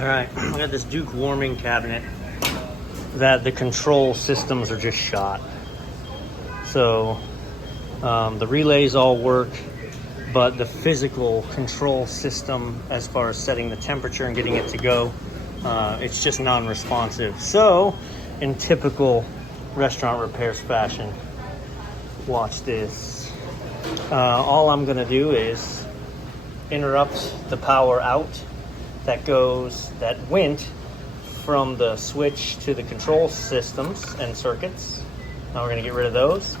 All right, I got this Duke warming cabinet that the control systems are just shot. So the relays all work, but the physical control system, as far as setting the temperature and getting it to go, it's just non-responsive. So in typical restaurant repairs fashion, watch this. All I'm gonna do is interrupt the power out that went from the switch to the control systems and circuits. Now we're gonna get rid of those,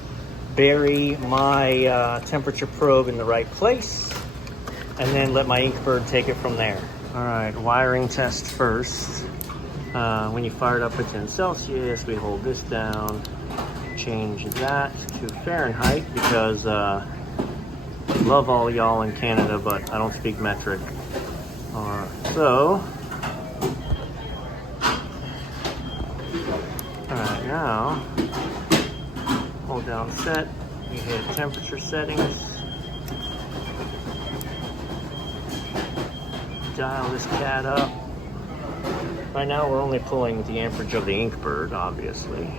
bury my temperature probe in the right place, and then let my Inkbird take it from there. All right, wiring test first. When you fire it up at 10 Celsius, we hold this down, change that to Fahrenheit, because love all y'all in Canada, but I don't speak metric. All right, so, all right, now, hold down set, you hit temperature settings, dial this cat up. Right now we're only pulling the amperage of the Inkbird, obviously.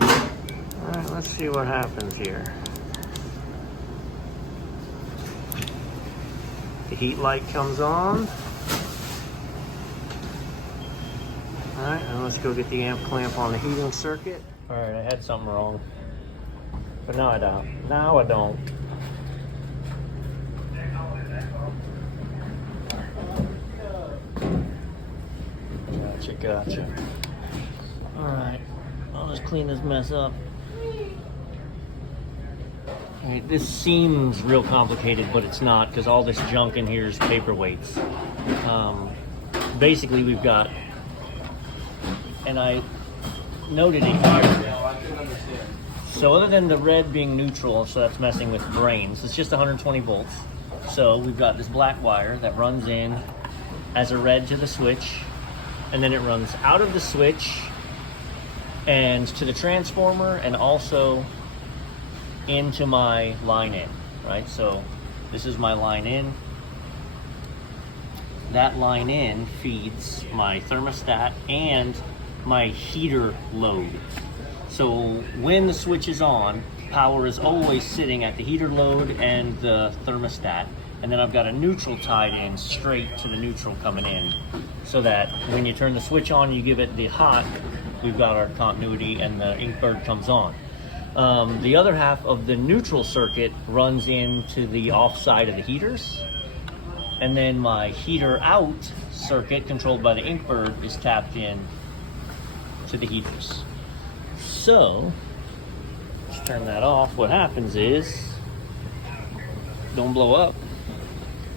All right, let's see what happens here. The heat light comes on. All right, and let's go get the amp clamp on the heating circuit. All right, I had something wrong, but now I don't. Now I don't. Gotcha. All right, I'll just clean this mess up. All right, this seems real complicated, but it's not, because all this junk in here is paperweights. Basically, we've got, and I noted it here. So other than the red being neutral, so that's messing with brains, it's just 120 volts. So we've got this black wire that runs in as a red to the switch, and then it runs out of the switch and to the transformer, and also into my line in, right? So this is my line in. That line in feeds my thermostat and my heater load. So when the switch is on, power is always sitting at the heater load and the thermostat. And then I've got a neutral tied in straight to the neutral coming in, so that when you turn the switch on, you give it the hot, we've got our continuity and the Inkbird comes on. The other half of the neutral circuit runs into the off side of the heaters, and then my heater out circuit, controlled by the Inkbird, is tapped in to the heaters. So let's turn that off. What happens is, don't blow up.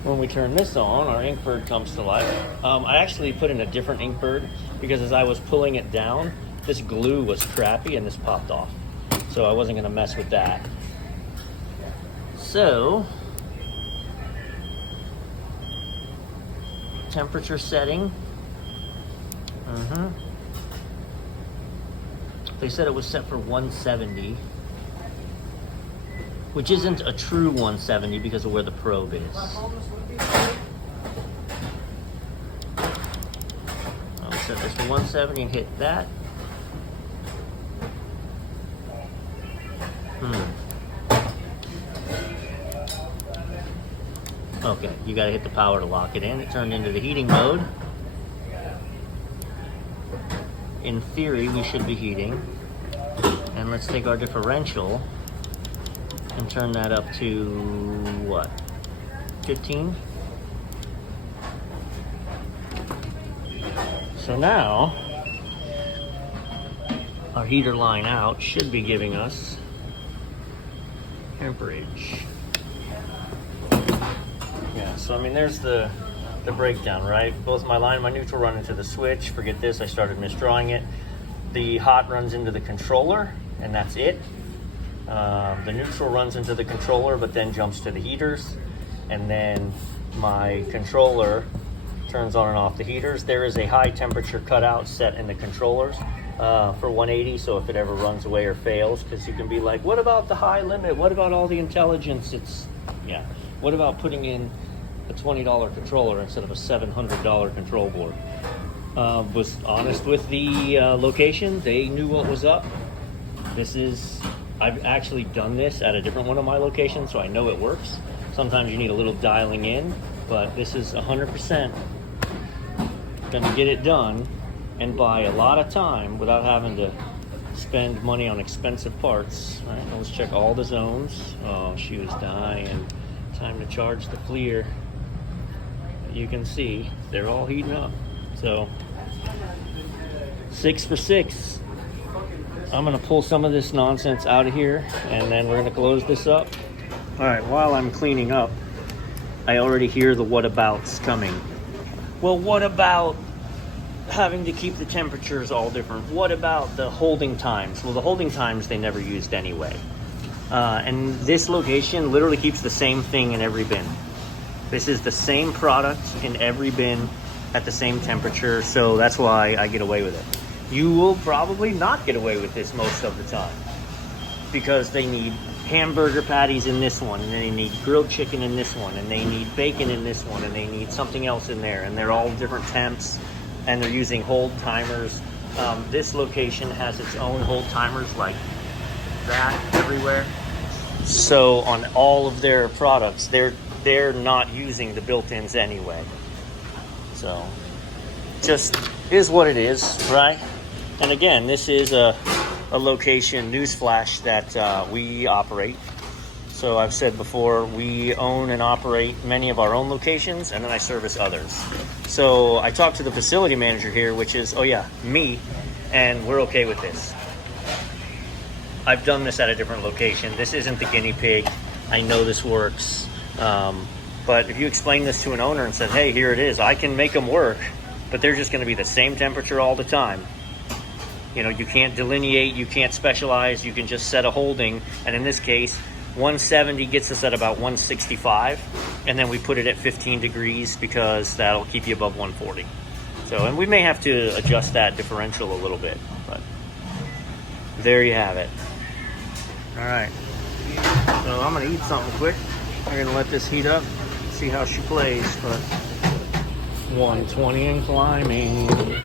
When we turn this on, our Inkbird comes to life. I actually put in a different Inkbird, because as I was pulling it down, this glue was crappy and this popped off. So I wasn't gonna mess with that. So, temperature setting. They said it was set for 170. Which isn't a true 170 because of where the probe is. I'll set this to 170 and hit that. Okay, you gotta hit the power to lock it in. It turned into the heating mode. In theory, we should be heating. And let's take our differential and turn that up to, what, 15? So now, our heater line out should be giving us amperage. Yeah, so I mean, there's the breakdown, right? Both my line and my neutral run into the switch. Forget this, I started misdrawing it. The hot runs into the controller, and that's it. The neutral runs into the controller, but then jumps to the heaters, and then my controller turns on and off the heaters. There is a high temperature cutout set in the controllers for 180, so if it ever runs away or fails, because you can be like, what about the high limit? What about all the intelligence? It's, yeah. What about putting in a $20 controller instead of a $700 control board. Was honest with the location. They knew what was up. I've actually done this at a different one of my locations, so I know it works. Sometimes you need a little dialing in, but this is 100% gonna get it done and buy a lot of time without having to spend money on expensive parts. All right, now let's check all the zones. Oh, she was dying. Time to charge the FLIR. You can see they're all heating up. So 6 for 6. I'm gonna pull some of this nonsense out of here and then we're gonna close this up. All right, while I'm cleaning up, I already hear the whatabouts coming. Well, what about having to keep the temperatures all different? What about the holding times? Well, the holding times they never used anyway. And this location literally keeps the same thing in every bin. This is the same product in every bin at the same temperature, so that's why I get away with it. You will probably not get away with this most of the time because they need hamburger patties in this one, and they need grilled chicken in this one, and they need bacon in this one, and they need something else in there, and they're all different temps, and they're using hold timers. This location has its own hold timers like that everywhere. So on all of their products, they're not using the built-ins anyway. So just is what it is, right? And again, this is a location, newsflash, that we operate. So I've said before, we own and operate many of our own locations, and then I service others. So I talked to the facility manager here, which is, me, and we're okay with this. I've done this at a different location. This isn't the guinea pig. I know this works. But if you explain this to an owner and said, hey, here it is, I can make them work, but they're just gonna be the same temperature all the time. You know, you can't delineate, you can't specialize, you can just set a holding. And in this case, 170 gets us at about 165. And then we put it at 15 degrees because that'll keep you above 140. So, and we may have to adjust that differential a little bit, but there you have it. All right, so I'm gonna eat something quick. We're gonna let this heat up, see how she plays, but 120 and climbing.